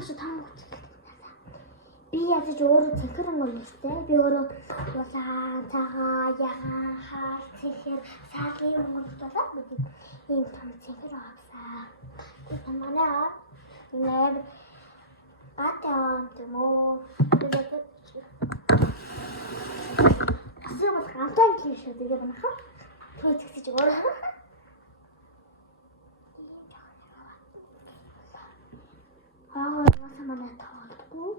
гэж таамаг үзүүлдэг. Би ядаж өөрөө цэнхэр өнгөрстэй. Би өөрөө улаан, цагаан, ягаан, хаар, цэнхэр, сагийн өнгөрсдөө бид ийм том цэнхэр авсан. Тэгээд манай нэр батон тэмөө. Асуувал гантан хийшээ тэгээд нахаа. Түүх гэж өөрөө. Маса манай таалгүй.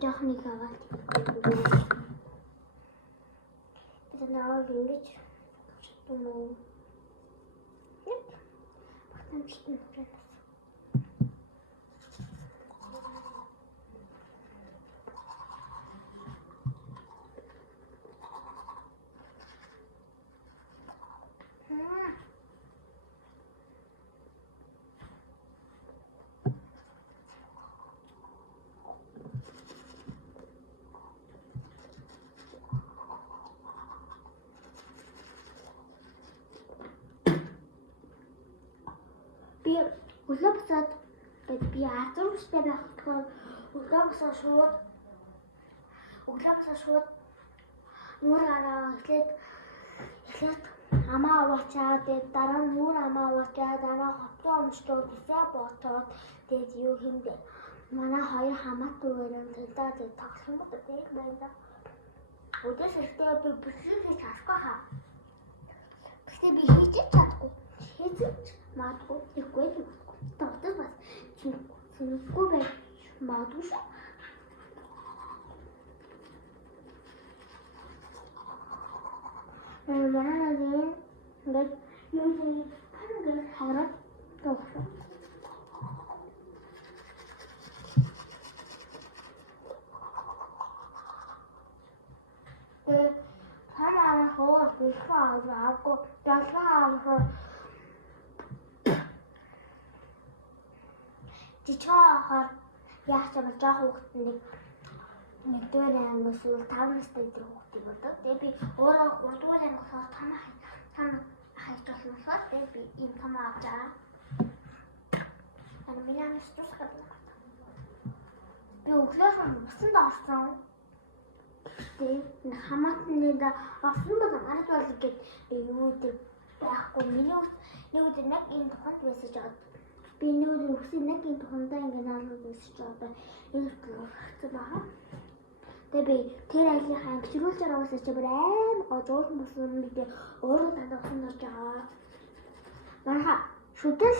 Техник аваад. Это надо говорить. Что ну. Нет. Потом что нужно. Би өглөө босоод би азуурчтай байх болохоор өглөө босоод шууд нүүр гараа эхлээд амаа аваачаад дараа нь нүүр амаа аваачаад дараа хотоо өмчтөө бисаа ботоод тэгээд юу хиймдээ манай хоёр хамаат дүүрэн тэгээд тоглосон гэдэг тийм байна. Өдөөс ихтэй би бүсгүй таахгүй хаа. Гэхдээ би хийж чадахгүй. Хийж магадгүй ихгүй тавтал бас чинггүй байж магадгүй шүү. Манай нэг ингээд юу хангар хараад тавсан. Хамаа хоо бихаагаа дасаа Жичхаар яах юм бол жоох хүүхднийг нэгдүгээр ангиас үл 5 настай дээр хүүхдийг болдог. Тэгээд би өөрөө 3 дугаар ангиас том ахыг толмосоо тэгээд би ийм том авчаа. Миний амс тусгаад байна. Би өглөөс нь бусан даарсан. Тэгээд хамаатны да авсан бол ард бол гээд юу гэдэг байхгүй. Миний нэг өдөр нэг ийм тухайд мессеж аваад би нүүр үхсэн нэг юм тухайдаа ингэ наалууд өсөж одоо ирсэн байгаа. Тэгээ би тэр айлынхаа ангижруулж байгаа уусаа чи бүр аим гожуул мөсөн мэдээ өөрөө тандагсан нэрж байгаа. Марха шүтэл